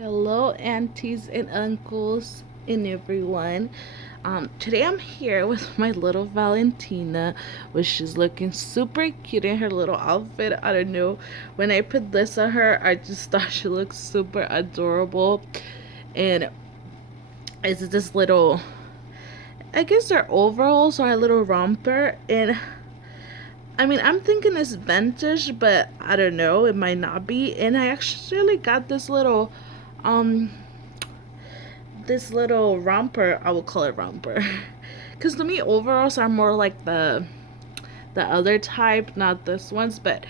Hello, aunties and uncles and everyone. Today I'm here with my little Valentina, which she's looking super cute in her little outfit. I don't know. When I put this on her, I just thought she looked super adorable. And it's this little, I guess they're overalls or a little romper. And I mean, I'm thinking it's vintage, but I don't know. It might not be. And I actually got um, this little romper. I will call it romper, because to me overalls are more like the other type, not this ones, but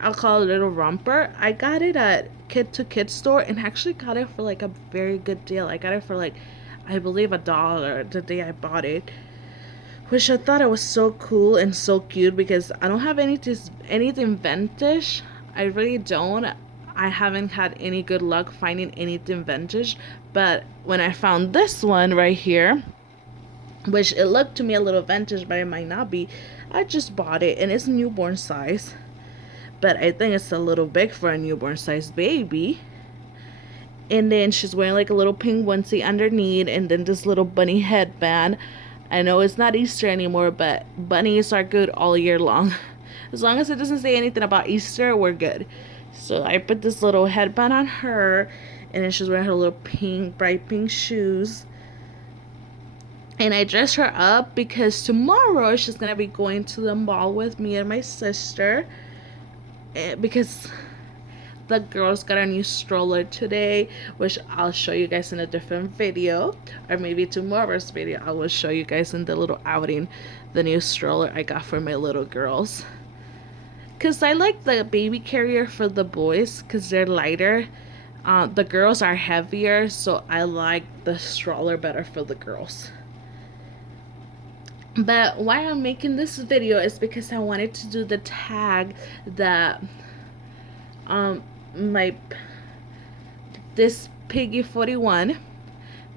I'll call it a little romper. I got it at Kid to Kid store and actually got it for like a very good deal. I got it for like, I believe, $1 the day I bought it, which I thought it was so cool and so cute because I don't have anything vintage. I really don't. I haven't had any good luck finding anything vintage, but when I found this one right here, which it looked to me a little vintage, but it might not be, I just bought it and it's newborn size. But I think it's a little big for a newborn size baby. And then she's wearing like a little pink onesie underneath and then this little bunny headband. I know it's not Easter anymore, but bunnies are good all year long. As long as it doesn't say anything about Easter, we're good. So I put this little headband on her, and then she's wearing her little pink, bright pink shoes. And I dressed her up because tomorrow she's gonna be going to the mall with me and my sister. Because the girls got a new stroller today, which I'll show you guys in a different video, or maybe tomorrow's video I will show you guys in the little outing the new stroller I got for my little girls, because I like the baby carrier for the boys because they're lighter. The girls are heavier, so I like the stroller better for the girls. But why I'm making this video is because I wanted to do the tag that my this Piggy41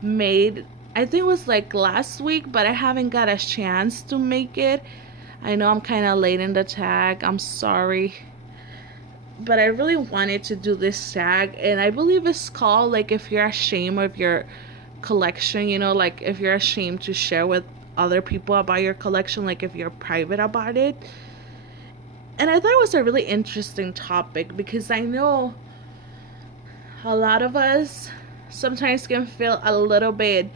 made. I think it was like last week, but I haven't got a chance to make it. I know I'm kind of late in the tag, I'm sorry, but I really wanted to do this tag, and I believe it's called like if you're ashamed of your collection, like if you're ashamed to share with other people about your collection, like if you're private about it. And I thought it was a really interesting topic because I know a lot of us sometimes can feel a little bit,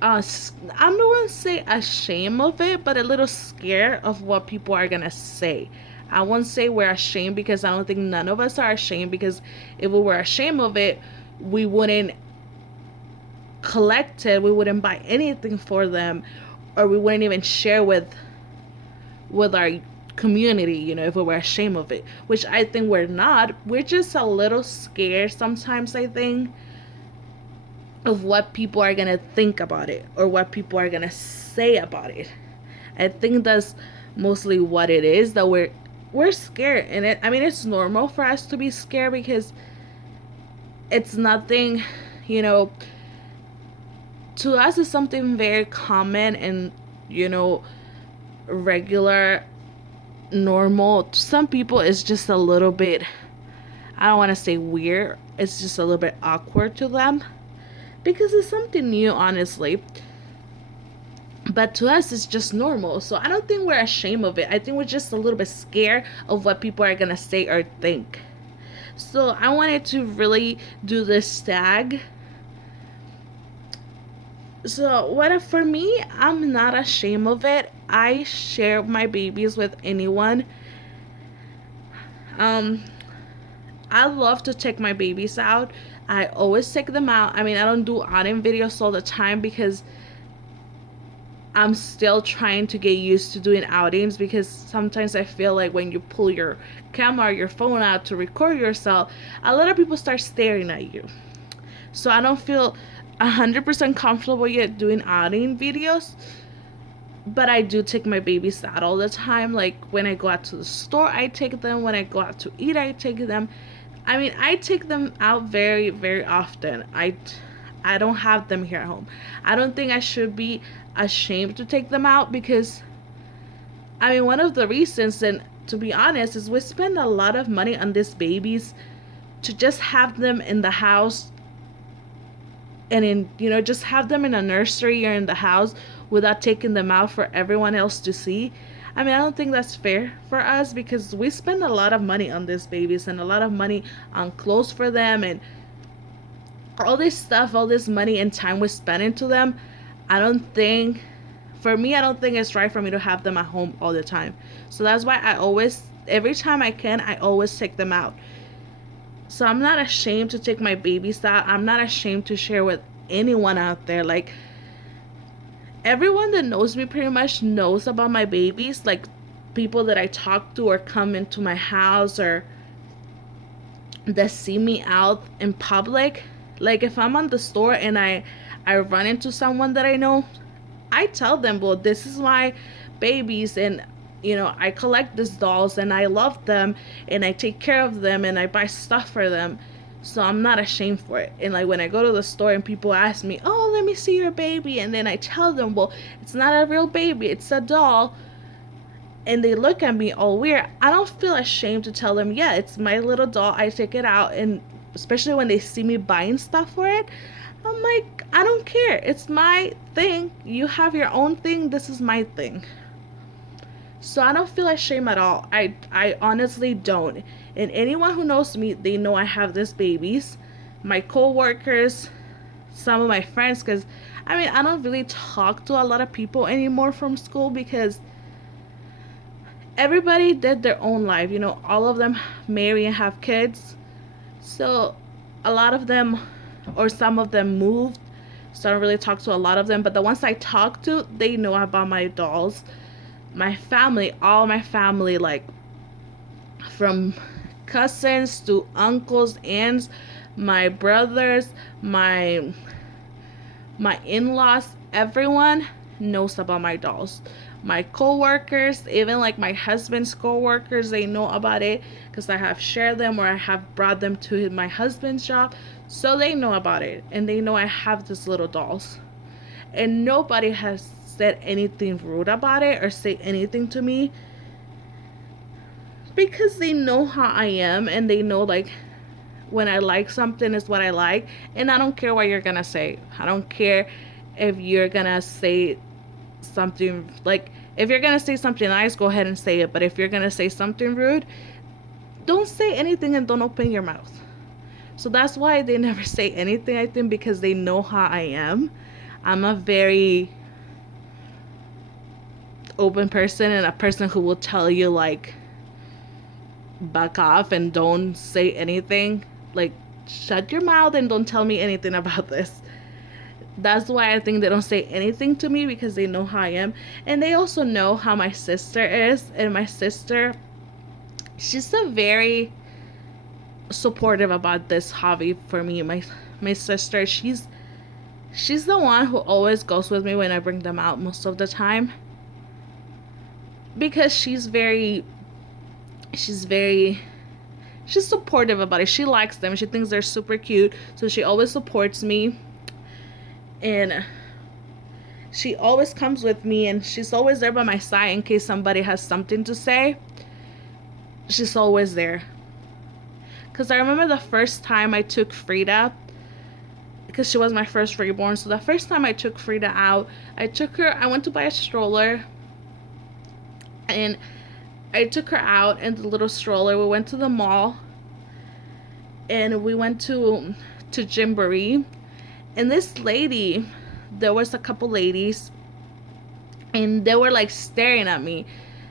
I'm not going to say ashamed of it, but a little scared of what people are going to say. I won't say we're ashamed because I don't think none of us are ashamed, because if we were ashamed of it, we wouldn't collect it, we wouldn't buy anything for them, or we wouldn't even share with our community, if we were ashamed of it, which I think we're not. We're just a little scared sometimes, I think, of what people are gonna think about it or what people are gonna say about it. I think that's mostly what it is, that we're scared. And it's normal for us to be scared because it's nothing, to us it's something very common and regular, normal. To some people it's just a little bit, I don't want to say weird, it's just a little bit awkward to them because it's something new, honestly. But to us it's just normal, so I don't think we're ashamed of it. I think we're just a little bit scared of what people are gonna say or think. So I wanted to really do this tag. So for me, I'm not ashamed of it. I share my babies with anyone. I love to take my babies out. I always take them out. I don't do outing videos all the time because I'm still trying to get used to doing outings, because sometimes I feel like when you pull your camera or your phone out to record yourself, a lot of people start staring at you. So I don't feel 100% comfortable yet doing outing videos, but I do take my babies out all the time. Like when I go out to the store, I take them. When I go out to eat, I take them. I take them out very, very often. I don't have them here at home. I don't think I should be ashamed to take them out because one of the reasons, and to be honest, is we spend a lot of money on these babies to just have them in the house and in, just have them in a nursery or in the house without taking them out for everyone else to see. I mean, I don't think that's fair for us because we spend a lot of money on these babies and a lot of money on clothes for them and all this stuff, all this money and time we spend into them. I don't think, for me, I don't think it's right for me to have them at home all the time. So that's why I always, every time I can, I always take them out. So I'm not ashamed to take my babies out. I'm not ashamed to share with anyone out there. Like, everyone that knows me pretty much knows about my babies. Like, people that I talk to or come into my house or that see me out in public. Like, if I'm on the store and I run into someone that I know, I tell them, well, this is my babies and I collect these dolls and I love them and I take care of them and I buy stuff for them. So I'm not ashamed for it. And like when I go to the store and people ask me, oh, let me see your baby. And then I tell them, well, it's not a real baby, it's a doll. And they look at me all weird. I don't feel ashamed to tell them, yeah, it's my little doll. I take it out. And especially when they see me buying stuff for it, I'm like, I don't care. It's my thing. You have your own thing. This is my thing. So I don't feel ashamed at all. I honestly don't. And anyone who knows me, they know I have these babies. My co-workers, some of my friends, because I mean, I don't really talk to a lot of people anymore from school because everybody did their own life. All of them marry and have kids. So a lot of them or some of them moved. So I don't really talk to a lot of them. But the ones I talk to, they know about my dolls. My family, all my family, like from cousins to uncles, aunts, my brothers, my in-laws, everyone knows about my dolls. My co-workers, even like my husband's co-workers, they know about it because I have shared them or I have brought them to my husband's job. So they know about it and they know I have these little dolls. And nobody has said anything rude about it or say anything to me because they know how I am and they know like when I like something is what I like. And I don't care what you're gonna say. I don't care if you're gonna say something like, if you're gonna say something nice, go ahead and say it. But if you're gonna say something rude, don't say anything and don't open your mouth. So that's why they never say anything, I think, because they know how I am. I'm a very open person and a person who will tell you like back off and don't say anything. Like, shut your mouth and don't tell me anything about this. That's why I think they don't say anything to me, because they know how I am. And they also know how my sister is. And my sister, she's a very supportive about this hobby for me. My sister, she's the one who always goes with me when I bring them out most of the time. Because she's supportive about it. She likes them. She thinks they're super cute. So she always supports me. And she always comes with me, and she's always there by my side in case somebody has something to say. She's always there. Because I remember the first time I took Frida, because she was my first reborn. So the first time I took Frida out, I went to buy a stroller. And I took her out in the little stroller. We went to the mall. And we went to Gymboree. And this lady, there was a couple ladies, and they were like staring at me,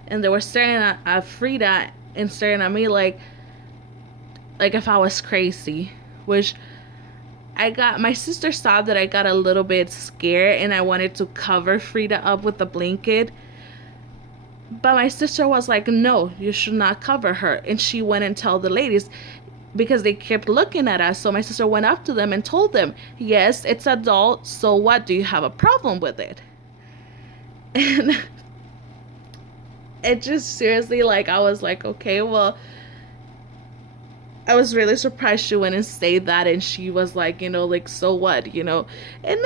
and they were staring at Frida and staring at me like if I was crazy. Which my sister saw that I got a little bit scared, and I wanted to cover Frida up with a blanket. But my sister was like, no, you should not cover her. And she went and told the ladies, because they kept looking at us. So my sister went up to them and told them, yes, it's adult, so what? Do you have a problem with it? And it just seriously, like, I was like, okay, well, I was really surprised she went and said that. And she was like, like, so what, and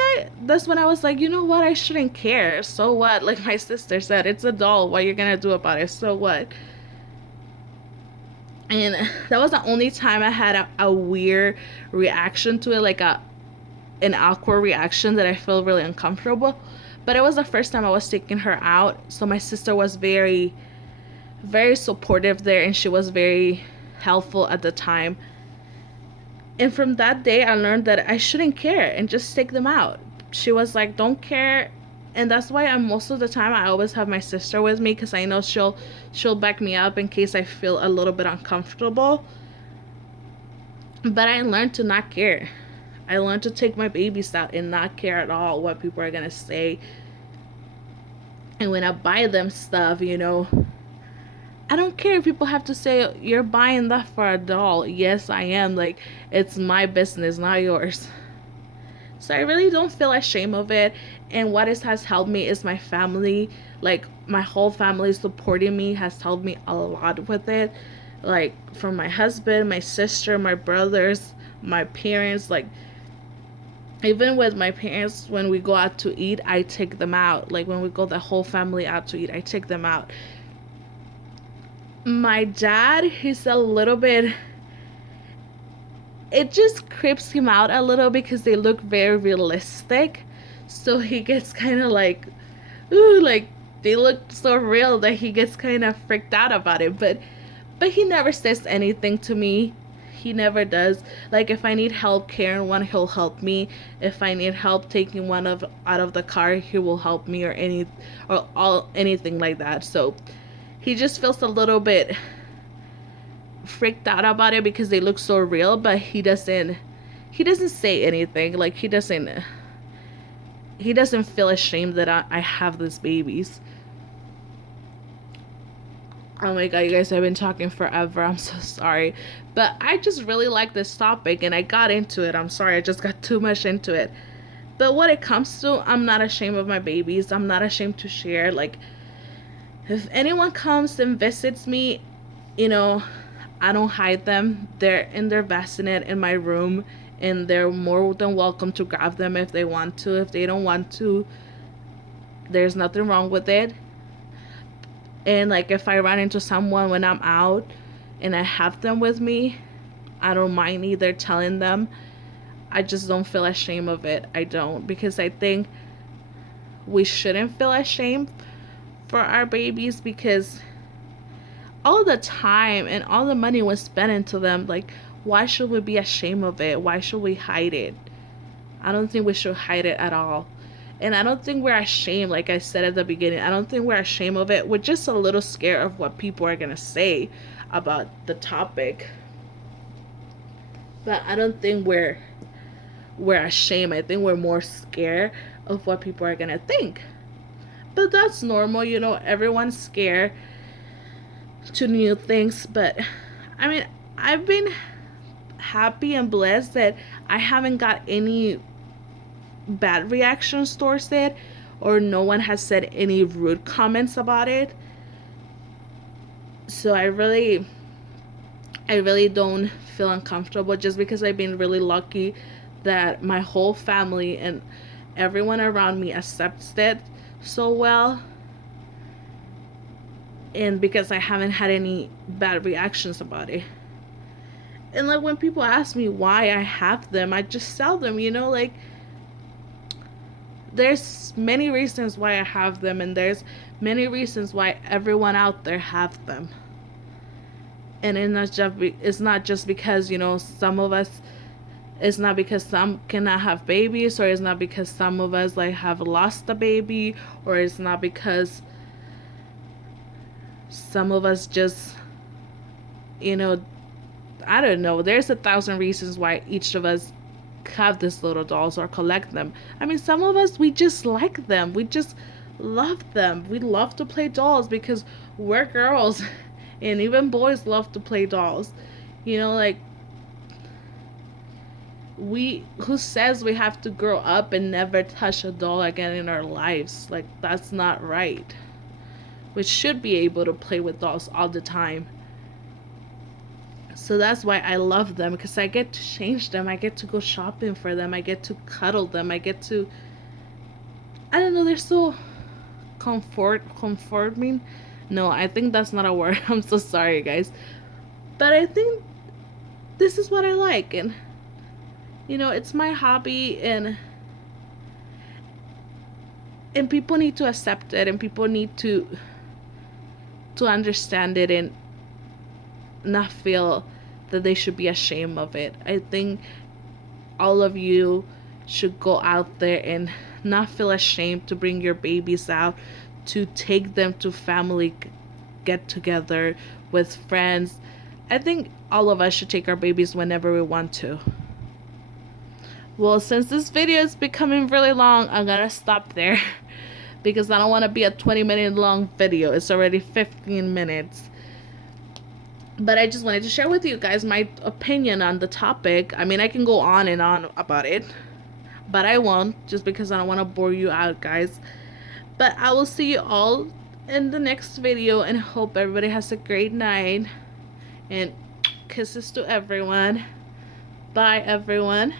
that's when I was like, you know what, I shouldn't care. So what? Like my sister said, it's a doll. What are you gonna do about it? So what? And that was the only time I had a weird reaction to it, like an awkward reaction that I feel really uncomfortable. But it was the first time I was taking her out, so my sister was very, very supportive there, and she was very helpful at the time. And from that day, I learned that I shouldn't care and just take them out. She was like, "Don't care." And that's why I'm most of the time I always have my sister with me, because I know she'll back me up in case I feel a little bit uncomfortable. But I learned to not care. I learned to take my babies out and not care at all what people are gonna say. And when I buy them stuff, I don't care if people have to say, "You're buying that for a doll." Yes, I am. Like, it's my business, not yours. So I really don't feel ashamed of it. And what it has helped me is my family. Like, my whole family supporting me has helped me a lot with it. Like, from my husband, my sister, my brothers, my parents. Like, even with my parents, when we go out to eat, I take them out. Like, when we go the whole family out to eat, I take them out. My dad, he's a little bit, it just creeps him out a little because they look very realistic. So he gets kind of like, ooh, like they look so real that he gets kind of freaked out about it. But he never says anything to me. He never does. Like, if I need help carrying one, he'll help me. If I need help taking one of out of the car, he will help me, or anything like that. So he just feels a little bit freaked out about it because they look so real, but he doesn't say anything. Like, he doesn't feel ashamed that I have these babies. Oh my god, you guys, I've been talking forever. I'm so sorry. But I just really like this topic and I got into it. I'm sorry, I just got too much into it. But when it comes to, I'm not ashamed of my babies. I'm not ashamed to share. Like, if anyone comes and visits me, you know, I don't hide them. They're in their bassinet in my room, and they're more than welcome to grab them if they want to. If they don't want to, there's nothing wrong with it. And like, if I run into someone when I'm out and I have them with me, I don't mind either telling them. I just don't feel ashamed of it. I don't, because I think we shouldn't feel ashamed for our babies, because all the time and all the money was spent into them. Like, why should we be ashamed of it? Why should we hide it? I don't think we should hide it at all. And I don't think we're ashamed, like I said at the beginning. I don't think we're ashamed of it. We're just a little scared of what people are going to say about the topic. But I don't think we're ashamed. I think we're more scared of what people are going to think. But that's normal, everyone's scared to new things. But I mean, I've been happy and blessed that I haven't got any bad reactions towards it, or no one has said any rude comments about it. So I really don't feel uncomfortable, just because I've been really lucky that my whole family and everyone around me accepts it so well, and because I haven't had any bad reactions about it. And like, when people ask me why I have them, I just tell them, like, there's many reasons why I have them, and there's many reasons why everyone out there have them. And it's not just because, some of us, it's not because some cannot have babies, or it's not because some of us like have lost a baby, or it's not because some of us just, I don't know. There's 1,000 reasons why each of us have these little dolls or collect them. I mean, some of us, we just like them. We just love them. We love to play dolls because we're girls, and even boys love to play dolls. Like, who says we have to grow up and never touch a doll again in our lives? Like, that's not right. We should be able to play with dolls all the time. So that's why I love them, because I get to change them. I get to go shopping for them. I get to cuddle them. I get to, I don't know, they're so comforting. No, I think that's not a word. I'm so sorry, guys. But I think this is what I like, and you know, it's my hobby, and people need to accept it, and people need to understand it and not feel that they should be ashamed of it. I think all of you should go out there and not feel ashamed to bring your babies out, to take them to family get together with friends. I think all of us should take our babies whenever we want to. Well, since this video is becoming really long, I'm gonna stop there because I don't want to be a 20-minute long video. It's already 15 minutes. But I just wanted to share with you guys my opinion on the topic. I mean, I can go on and on about it, but I won't, just because I don't want to bore you out, guys. But I will see you all in the next video, and hope everybody has a great night. And kisses to everyone. Bye, everyone.